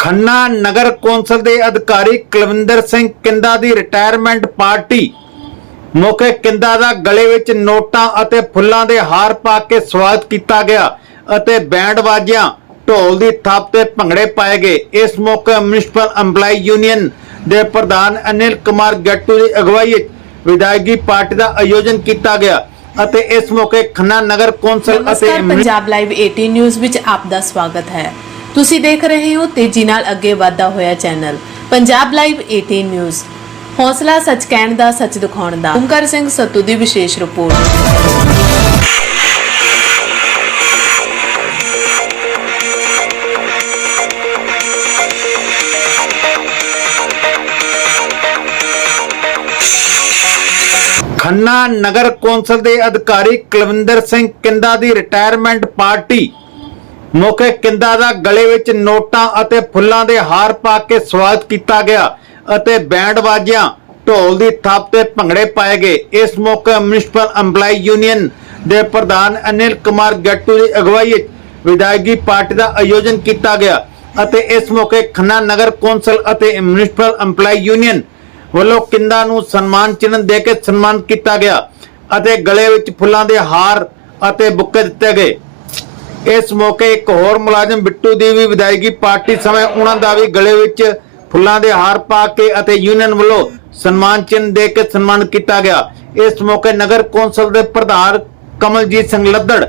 ਖੰਨਾ ਨਗਰ ਕੌਂਸਲ ਦੇ ਅਧਿਕਾਰੀ ਕੁਲਵਿੰਦਰ ਸਿੰਘ ਕਿੰਦਾ ਦੀ ਰਿਟਾਇਰਮੈਂਟ ਪਾਰਟੀ ਮੌਕੇ ਕਿੰਦਾ ਦਾ ਗਲੇ ਵਿੱਚ ਨੋਟਾਂ ਅਤੇ ਫੁੱਲਾਂ ਦੇ ਹਾਰ ਪਾ ਕੇ ਸਵਾਗਤ ਕੀਤਾ ਗਿਆ ਅਤੇ ਬੈਂਡ ਵਾਜਿਆਂ ਢੋਲ ਦੀ ਥਾਪ ਤੇ ਭੰਗੜੇ ਪਾਏ ਗਏ। ਇਸ ਮੌਕੇ ਮਿਊਨਿਸਪਲ EMPLOYE ਯੂਨੀਅਨ ਦੇ ਪ੍ਰਧਾਨ ਅਨਿਲ ਕੁਮਾਰ ਗੱਟੂ ਦੀ ਅਗਵਾਈ ਵਿੱਚ ਵਿਦਾਇਗੀ ਪਾਰਟੀ ਦਾ ਆਯੋਜਨ ਕੀਤਾ ਗਿਆ ਅਤੇ ਇਸ ਮੌਕੇ ਖੰਨਾ ਨਗਰ ਕੌਂਸਲ ਅਤੇ ਪੰਜਾਬ ਲਾਈਵ 18 ਨਿਊਜ਼ ਵਿੱਚ ਆਪ ਦਾ ਸਵਾਗਤ ਹੈ। ਤੁਸੀਂ ਦੇਖ ਰਹੇ ਹੋ ਤੇਜ਼ੀ ਨਾਲ ਅੱਗੇ ਵਧਦਾ ਹੋਇਆ ਚੈਨਲ, ਪੰਜਾਬ ਲਾਈਵ 18 ਨਿਊਜ਼ ਹੌਸਲਾ ਸੱਚ ਕਹਿਣ ਦਾ, ਸੱਚ ਦਿਖਾਉਣ ਦਾ। ਓਮਕਾਰ ਸਿੰਘ ਸੱਤੂ ਦੀ ਵਿਸ਼ੇਸ਼ ਰਿਪੋਰਟ। ਖੰਨਾ ਨਗਰ ਕੌਂਸਲ ਦੇ ਅਧਿਕਾਰੀ ਕੁਲਵਿੰਦਰ ਸਿੰਘ ਕਿੰਦਾ ਦੀ ਰਿਟਾਇਰਮੈਂਟ ਪਾਰਟੀ ਮੌਕੇ ਕਿੰਦਾ ਦਾ ਗਲੇ ਵਿੱਚ ਨੋਟਾਂ ਅਤੇ ਫੁੱਲਾਂ ਦੇ ਹਾਰ ਪਾ ਕੇ ਸਵਾਗਤ ਕੀਤਾ ਗਿਆ ਅਤੇ ਬੈਂਡ ਵਾਜਿਆਂ ਢੋਲ ਦੀ ਥਾਪ ਤੇ ਭੰਗੜੇ ਪਾਏ ਗਏ। ਇਸ ਮੌਕੇ ਮਿਊਨਿਸਪਲ EMPLOYE ਯੂਨੀਅਨ ਦੇ ਪ੍ਰਧਾਨ ਅਨਿਲ ਕੁਮਾਰ ਗੱਟੂ ਦੀ ਅਗਵਾਈ ਵਿੱਚ ਵਿਦਾਇਗੀ ਪਾਰਟੀ ਦਾ ਆਯੋਜਨ ਕੀਤਾ ਗਿਆ ਅਤੇ ਇਸ ਮੌਕੇ ਖੰਨਾ ਨਗਰ ਕੌਂਸਲ ਅਤੇ ਮਿਊਨਿਸਪਲ EMPLOYE ਯੂਨੀਅਨ ਵੱਲੋਂ ਕਿੰਦਾ ਨੂੰ ਸਨਮਾਨ ਚਿੰਨ੍ਹ ਦੇ ਕੇ ਸਨਮਾਨ ਕੀਤਾ ਗਿਆ ਅਤੇ ਗਲੇ ਵਿੱਚ ਫੁੱਲਾਂ ਦੇ ਹਾਰ ਅਤੇ ਬੁੱਕੇ ਦਿੱਤੇ ਗਏ। ਇਸ ਮੌਕੇ ਇੱਕ ਹੋਰ ਮੁਲਾਜ਼ਮ ਬਿੱਟੂ ਦੀ ਵੀ ਵਿਦਾਇਗੀ ਪਾਰਟੀ ਸਮੇਂ ਉਹਨਾਂ ਦਾ ਵੀ ਗਲੇ ਵਿੱਚ ਫੁੱਲਾਂ ਦੇ ਹਾਰ ਪਾ ਕੇ ਅਤੇ ਯੂਨੀਅਨ ਵੱਲੋਂ ਸਨਮਾਨ ਚਿੰਨ੍ਹ ਦੇ ਕੇ ਸਨਮਾਨ ਕੀਤਾ ਗਿਆ। ਇਸ ਮੌਕੇ ਨਗਰ ਕੌਂਸਲ ਦੇ ਪ੍ਰਧਾਨ ਕਮਲਜੀਤ ਸਿੰਘ ਲੱਦੜ,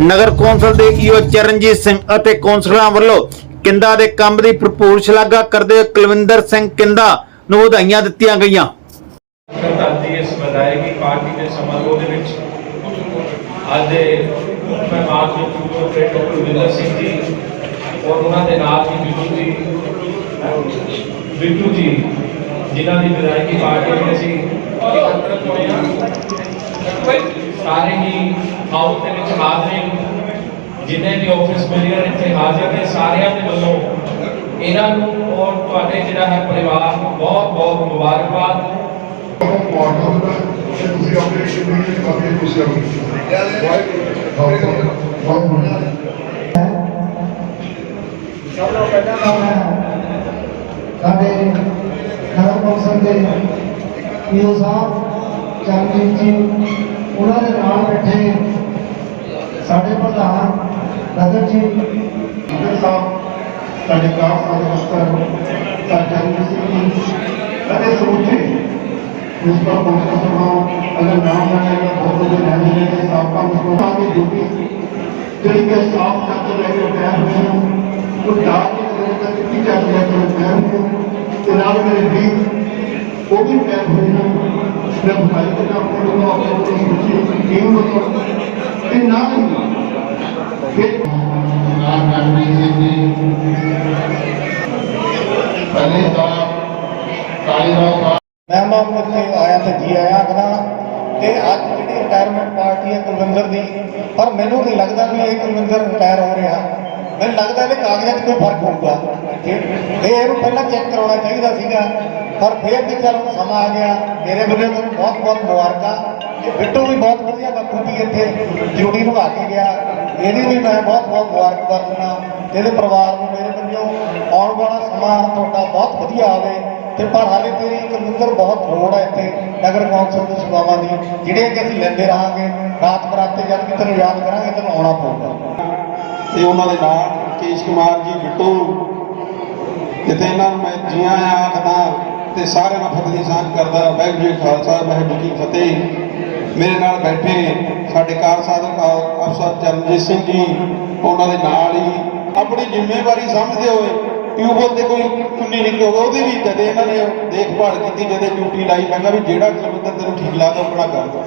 ਨਗਰ ਕੌਂਸਲ ਦੇ ਈਓ ਚਰਨਜੀਤ ਸਿੰਘ ਅਤੇ ਕੌਂਸਲਰਾਂ ਵੱਲੋਂ ਕਿੰਦਾ ਦੇ ਕੰਮ ਦੀ ਭਰਪੂਰ ਸ਼ਲਾਘਾ ਕਰਦੇ ਹੋਏ ਕੁਲਵਿੰਦਰ ਸਿੰਘ ਕਿੰਦਾ ਨੂੰ ਵਧਾਈਆਂ ਦਿੱਤੀਆਂ ਗਈਆਂ। ਅੱਜ ਦੇ ਮੁੱਖ ਮਹਿਮਾਨ ਜੋ ਪੂਜੋ ਡਾਕਟਰ ਕੁਲਵਿੰਦਰ ਸਿੰਘ ਜੀ ਔਰ ਉਹਨਾਂ ਦੇ ਨਾਲ ਜੀ ਬਿੱਟੂ ਜੀ ਬਿੱਟੂ ਜੀ ਜਿਨ੍ਹਾਂ ਦੀ ਵਿਦਾਇਗੀ ਪਾਰਟੀ ਵਿੱਚ ਅਸੀਂ ਇਕੱਤਰਤ ਹੋਏ ਹਾਂ ਸਾਰੇ ਹੀ ਹਾਊਸ ਦੇ ਵਿੱਚ ਹਾਜ਼ਰੀਨ ਜਿੰਨੇ ਵੀ ਆਫਿਸ ਮਿਲੀਅਰ ਇੱਥੇ ਹਾਜ਼ਰ ਨੇ ਸਾਰਿਆਂ ਦੇ ਵੱਲੋਂ ਇਹਨਾਂ ਨੂੰ ਔਰ ਤੁਹਾਡੇ ਜਿਹੜਾ ਹੈ ਪਰਿਵਾਰ ਨੂੰ ਬਹੁਤ ਬਹੁਤ ਮੁਬਾਰਕਬਾਦ ਬਹੁਤ ਮਾਣ ਹੁੰਦਾ ਕਿ ਤੁਸੀਂ ਆਪਣੇ ਸ਼ਰੀਰ ਦੀ ਕਾਫੀ ਖੁਸ਼ੀ ਵਾਹਿਗੁਰੂ ਬਹੁਤ ਬਹੁਤ ਸਭ ਤੋਂ ਪਹਿਲਾਂ ਤਾਂ ਮੈਂ ਸਾਡੇ ਨਗਰ ਕੌਂਸਲ ਦੇ ਪੀਓ ਸਾਹਿਬ ਚਰਨਜੀਤ ਜੀ ਉਹਨਾਂ ਦੇ ਨਾਲ ਬੈਠੇ ਸਾਡੇ ਪ੍ਰਧਾਨ ਰਜਤ ਜੀ ਅੰਦਰ ਸਾਹਿਬ ਸਾਡੇ ਕਾਫ ਸਾਡੇ ਮਸਤਰ ਸਾਡੇ ਜਨਰਲ ਸਿੰਘ ਅਤੇ ਸਮੁੱਚੇ ਉਸ ਦਾ ਪਹੁੰਚਣਾ ਸਭਾ ਅਗਰ ਨਾਮ ਨਾ ਆਏਗਾ ਬਹੁਤ ਵੱਡੇ ਰਹਿਣੇ ਨੇ ਤੇ ਸਾਬਕਾ ਮੁਸਲਮਾਨਾਂ ਦੀ ਡਿਊਟੀ ਜਿਹੜੀ ਕਿ ਸਾਫ਼ ਕਰਕੇ ਲੈ ਕੇ ਪਿਆ ਹੋਇਆ ਨੂੰ ਉਹ ਡਾਕ ਕੇ ਕਰੇ ਤੱਕ ਕੀ ਚੱਲ ਰਿਹਾ ਕਰ ਪਿਆ ਨੂੰ ਤੇ ਨਾਲ ਮੇਰੇ ਵੀਰ ਉਹ ਵੀ ਪਿਆ ਹੋਏ ਨੇ ਮੈਂ ਭਾਈ ਦੇ ਨਾਮ ਤੋਂ ਉਹਨਾਂ ਆਪਣੇ ਕੋਲ ਸਮੁੱਚੀ ਟੀਮ ਨੂੰ ਤੇ ਨਾਲ ਤੇ ਅੱਜ ਜਿਹੜੀ ਰਿਟਾਇਰਮੈਂਟ ਪਾਰਟੀ ਹੈ ਕੁਲਵਿੰਦਰ ਦੀ, ਪਰ ਮੈਨੂੰ ਨਹੀਂ ਲੱਗਦਾ ਵੀ ਇਹ ਕੁਲਵਿੰਦਰ ਰਿਟਾਇਰ ਹੋ ਰਿਹਾ। ਮੈਨੂੰ ਲੱਗਦਾ ਇਹਦੇ ਕਾਗਜ਼ਾਂ 'ਚ ਕੋਈ ਫ਼ਰਕ ਹੋਊਗਾ। ਤੇ ਤੇ ਇਹਨੂੰ ਪਹਿਲਾਂ ਚੈੱਕ ਕਰਾਉਣਾ ਚਾਹੀਦਾ ਸੀਗਾ। ਪਰ ਫਿਰ ਵੀ ਚੱਲ ਸਮਾਂ ਆ ਗਿਆ। ਮੇਰੇ ਵੱਲੋਂ ਤੁਹਾਨੂੰ ਬਹੁਤ ਬਹੁਤ ਮੁਬਾਰਕਾਂ। ਤੇ ਬਿੱਟੂ ਵੀ ਬਹੁਤ ਵਧੀਆ ਬਖੂਬੀ ਇੱਥੇ ਡਿਊਟੀ ਨਿਭਾ ਕੇ ਗਿਆ। ਇਹਦੀ ਵੀ ਮੈਂ ਬਹੁਤ ਬਹੁਤ ਮੁਬਾਰਕਬਾਦ ਦਿੰਦਾ। ਇਹਦੇ ਪਰਿਵਾਰ ਨੂੰ, ਮੇਰੇ ਵੱਲੋਂ ਆਉਣ ਵਾਲਾ ਸਮਾਂ ਤੁਹਾਡਾ ਬਹੁਤ ਵਧੀਆ ਆਵੇ। ਤੇ ਪਰ ਹਾਲੇ ਤੇਰੀ ਕੁਲਵਿੰਦਰ ਬਹੁਤ ਲੋੜ ਹੈ ਇੱਥੇ, ਨਗਰ ਕੌਂਸਲ ਦੀ ਸੇਵਾਵਾਂ ਦੀ, ਜਿਹੜੇ ਕਿ ਅਸੀਂ ਲੈਂਦੇ ਰਹਾਂਗੇ। ਰਾਤ ਬਰਾਤੇ ਜਦ ਕਿ ਤੈਨੂੰ ਯਾਦ ਕਰਾਂਗੇ, ਤੈਨੂੰ ਆਉਣਾ ਪਊਗਾ। ਤੇ ਉਹਨਾਂ ਦੇ ਨਾਲ ਕੇਸ਼ ਕੁਮਾਰ ਜੀ, ਬਿੱਟੂ। ਜਿੱਥੇ ਇਹਨਾਂ ਨੂੰ ਮੈਂ ਜੀਆਂ ਆਖਦਾ ਤੇ ਸਾਰਿਆਂ ਨਾਲ ਫਤਿਹ ਦੀ ਸਾਂਝ ਕਰਦਾ। ਵਾਹਿਗੁਰੂ ਜੀ ਖਾਲਸਾ, ਵਾਹਿਗੁਰੂ ਜੀ ਫਤਿਹ। ਮੇਰੇ ਨਾਲ ਬੈਠੇ ਸਾਡੇ ਕਾਰ ਸਾਧਕ ਅਫਸਰ ਚਰਨਜੀਤ ਸਿੰਘ ਜੀ, ਉਹਨਾਂ ਦੇ ਨਾਲ ਹੀ ਆਪਣੀ ਜ਼ਿੰਮੇਵਾਰੀ ਸਮਝਦੇ ਹੋਏ ਟਿਊਬਲ ਤੇ ਕੋਈ ਕੁੰਡੀ ਨਿਕਲ ਹੋਵੇ ਉਹਦੀ ਵੀ ਕਦੇ ਇਹਨਾਂ ਨੇ ਦੇਖਭਾਲ ਕੀਤੀ, ਜਦੋਂ ਡਿਊਟੀ ਲਾਈ, ਮੈਂ ਕਿਹਾ ਵੀ ਜਿਹੜਾ ਕਿਲੋਮੀਟਰ ਤੈਨੂੰ ਠੀਕ ਲੱਗਦਾ, ਉਹ ਆਪਣਾ ਕਰ